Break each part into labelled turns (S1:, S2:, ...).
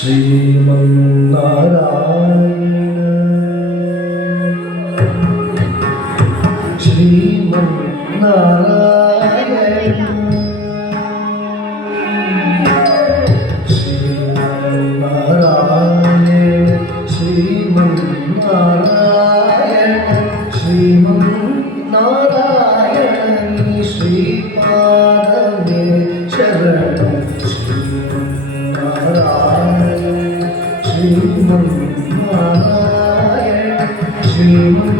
S1: Shrimannarayana Shrimannarayana to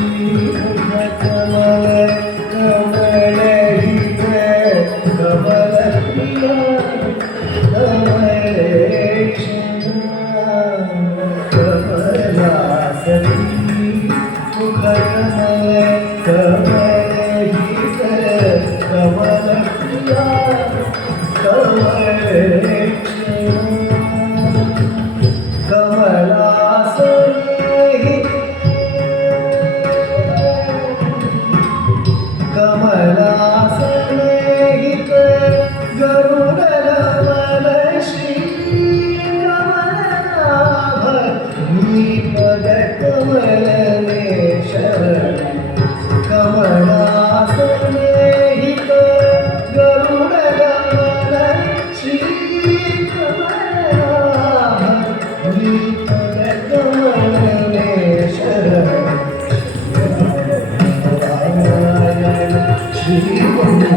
S1: Eu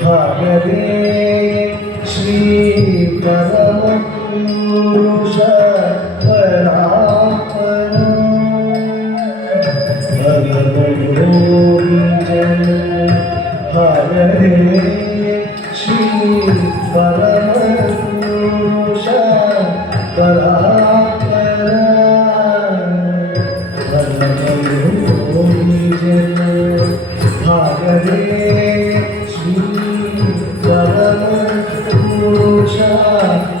S1: भगवे श्रीपरमपुरुष भगवोञ्जन भगवे श्रीपरमपुरुष परा は。